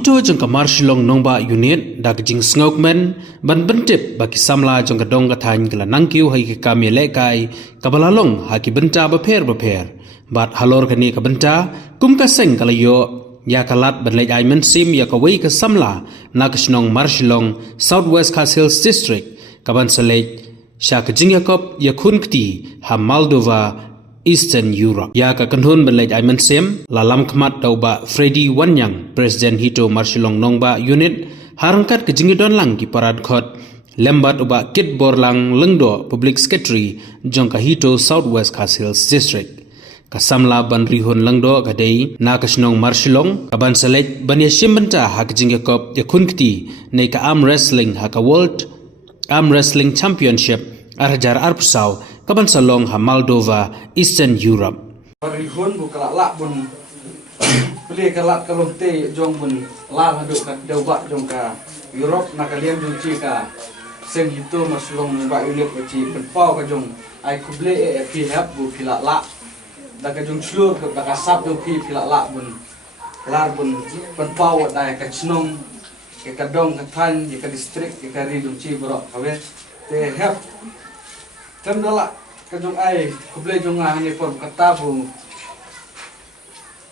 hito jong kamar shilong nongba unit dak jing snokmen ban bentip baki samla jong kadong kathan kala nangkiu hai ke kami lekai kabalalong haki benta baper bat halor kani ka benta kum ka seng kala yo ya kalat ban lej ai men sim ya ka wei ka samla nakashnong marshilong southwest Hills district kaban selej sha ka jing yakop ya khun kti ha Moldova Eastern Europe. Ya ka kanhun benlej ai mensem lalam khmat dauba Freddy Wanyang President hito Marshilong Nongba unit harangkat ke jingidon lang ki parad khot lembat uba kit borlang lengdo public secretary jongka hito Southwest Hills district. Kasamla ban rihun lengdo kadai nakasnong Marshilong kaban selej ban yashim benta hak jingekop ya kunkti nei ka arm wrestling haka world arm wrestling championship arjar arpsau kaban salong ha Moldova Eastern Europe. Rihun bu kalak bun beli kalak kalong te jong bun lar haduk ka dawak jong ka Europe nakalian jong ci ka seng hito Marshilong Nongba unit ci penpau ka jong ai kuble e pi hab bu pilak lak da ka jong slur ka kasap jong pi pilak lak bun lar bun penpau da ka chnong ke kadong ka than ke ka district ke ka ri jong ci bro kawe te hab tem dalak kajong ai kuble jong ngani pon kata bu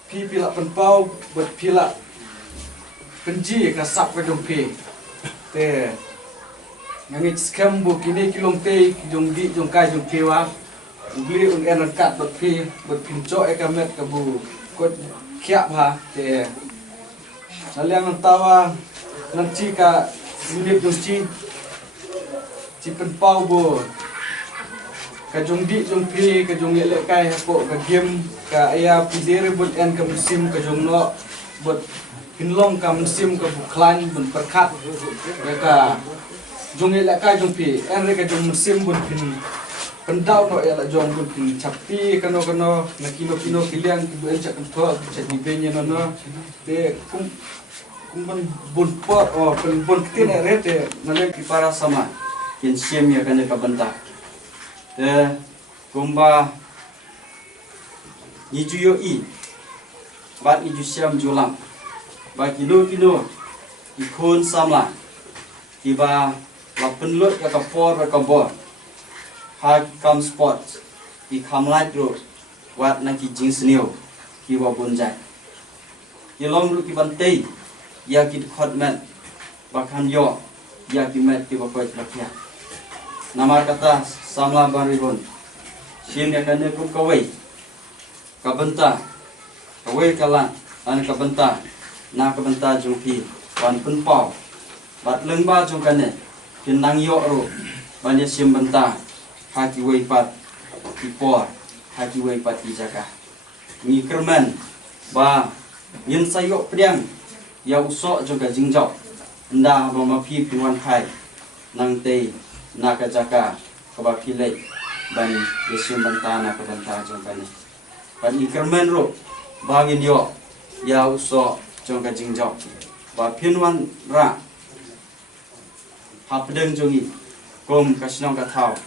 pi pilak penpau buat pilak penji kasap kajong pi te ngangit scam bu kini kilong te jong di jong kai jong piwa beli un enan kat buat pinco ekamet ke bu kot kiap ha te saliang tawa nanti ka unit jong ci penpau bu kajong di jong pi kajong lele kai hapo ka game ka aya pidere bot en ka musim kajong no bot pinlong ka musim ka buklan bun perkat ka jong lele kai jong pi en re kajong musim bun pin pendau no ya la jong bun pin chapi kano na kino kilian ki en chak to chat ni benya no te kum bun pot o bun tin re te na le ki para sama kin sim ya kana ka banta kumba nijuyo i bat iju siam julam ba kilo ikon samla tiba la penlut ka kapor ka bor ha kam sport i kamlat ro wat na ki jing sneo ki wa bonjai yelong ru ki bantei ya ki khotman bakhan yo ya ki met ki ba koit lakya nama kata samla barihun sin ya kane kum kawai kabenta kawai kalan an kabenta na kabenta jungpi wan punpau bat lengba jung kane pinang yo ro banya sim benta haki wai pat ipor haki wai pat ijaka ni kerman ba yin sayo priang ya usok jung ka jingjau nda ba mapi pinwan khai nang te naka jaka kaba pilai ban yesim bantana ka banta jong kani ban ikermen ro bangin yo ya uso jong ka jingjau ba pinwan ra hapdeng jongi kom kasnong ka thau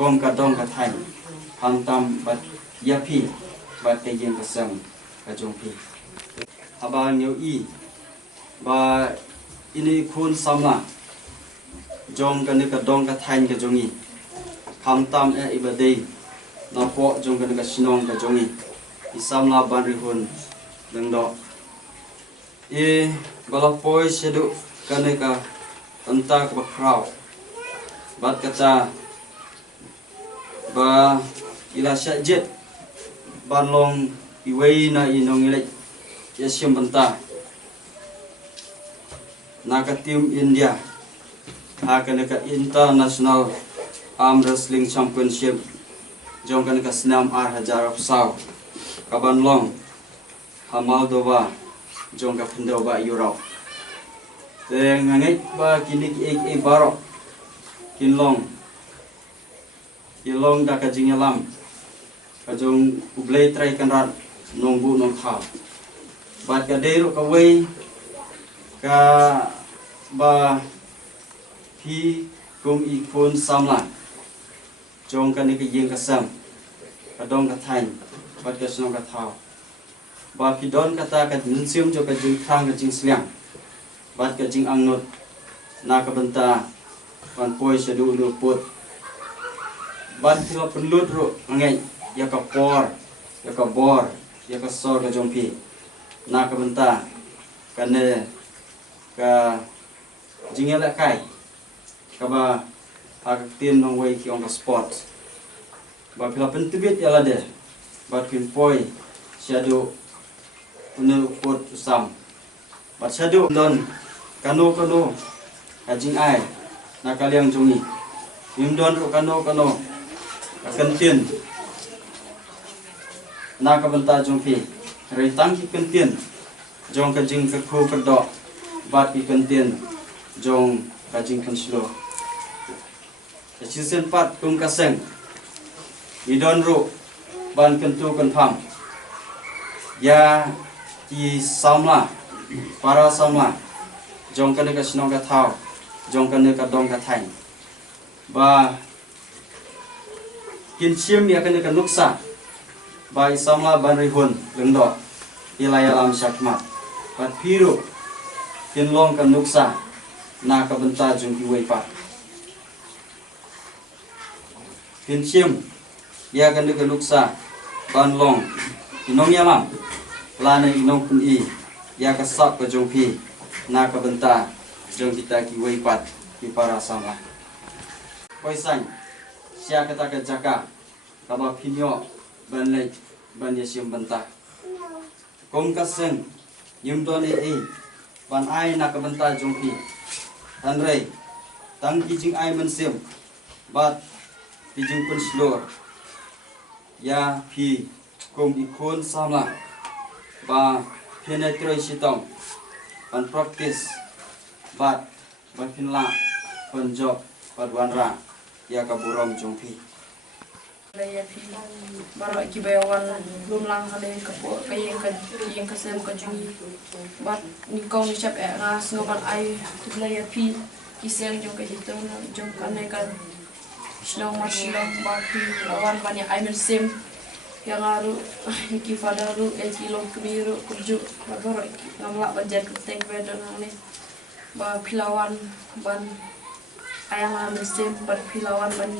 kom ka dong ka thai hantam bat yapi bat te jeng ka sang ka jong pi abang yo i ba ini kun samla jong kan ka dong ka thain ka jongi kham tam e ibadei na po jong kan ka sinong ka jongi isamla ban rihun dengdo e balak poi sedu kan ka anta ka bakrau bat kata ba ila sajet ban long iwei na inong ile yasim banta naga tim India akan ke international arm wrestling championship jong kan ke senam arhajar sau kaban long ha Moldova jong ka Moldova Europe te ngangai ba kini ek baro kinlong da ka jingalam ka jong ublei trai kan rat nongbu nong tha bat ka dero ka wei ka ba hi kum ikun samla jong kan ke yeng ka sam ka dong ka thain bat ka snong ka thau ba ki don kata ka din sium jo ka jing thang ka jing sliang bat ka jing angnut na ka benta ban poi sedu lu put ban tilo penlut ru ngai ya ka por ya ka bor ya ka sor ka jompi na ka benta kane ka jingela kai ka ba ak tim nong wei ki on sport ba pila pentibit ya lade bat kin poi sedu unu put sam bat sedu don kano kajing ai na kaliang jungi imdon ro kano kentin na ka benta jongpi rei tang ki kentin jong kajing ka khu ka do bat ki kentin jong kajing kan slo season pat kum kaseng idon ro ban kentu kan pham ya ki samla para samla jong kan ka snong ka thau jong kan ka dong ka thain ba kin chiam ya kan ka nuksa ba samla ban ri hun lengdo ilaya lam syakmat pat piru kin long kan nuksa na ka benta jong ki wei pat kin chiam ya kan ka nuksa ban long inong yalam lana inong pun i ya ka sak ka jong pi na ka benta jong kita ki wei pat ki para sama koi sang sia kata ka jaka ka ba pinyo ban le ban yesim benta kong ka seng yum don e ban ai na ka benta jong pi tan rei tang ki jing ai men sim bat ki jing pun slor ya pi kong ikon sama ba penetration tong ban practice bat ban pinla ban job bat wanra ya ka burom jongpi laya pi baro ki bayawan lum lang hale ka po kayeng ka sem ka jungi bat ni kong ni chap nga ngoban ai laya pi ki seng jong ka hitong jong kan ne kan snong mar silong ba pi lawan ban ya ai men sem yang aru ki fadaru kilong kemiru kuju bagoro ngamla banjar kuteng bedon ni ba pilawan ban ayang amesem ban pilawan ban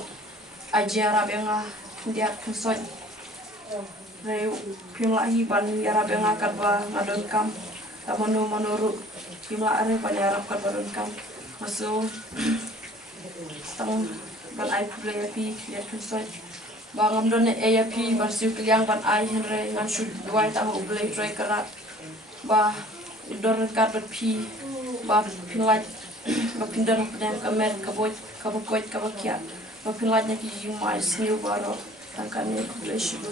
ajarab yang dia kesoj reu pimlahi ban yarab yang akad ba ngadon kam tamanu manuru pimla are ban yarab kad badon kam maso tang ban ai play pi dia kesoj bangam don AAP barsiu kliang ban ai henre ngan shoot duai ta ho blay try karat ba dor kat bat pi ba pinlaj ba pindar pedam kamer kaboj kabakoj kabakia ba pinlaj na ki mai sniu baro tangkan ni blay shoot